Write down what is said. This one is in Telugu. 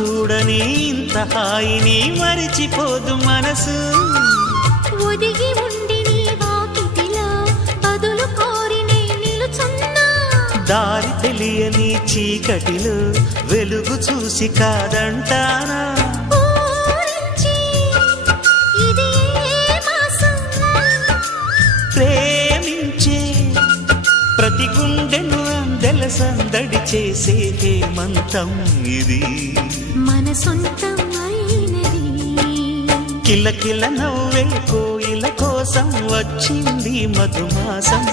చూడని ఇంత హాయిని మరిచిపోదు మనసు. ఒదిగి ఉండి నీ వాకిటిలో బదులు కోరి నే నిలుచున్నా. దారి తెలియని చీకటిలో వెలుగు చూసి కాదంటానా. ప్రేమించే ప్రతి గుండెను అందెల సందడి చేసే హేమంతం ఇది. మన సొంతం అయినది. కిలకిల నవ్వే కోయిల కోసం వచ్చింది మధుమాసం.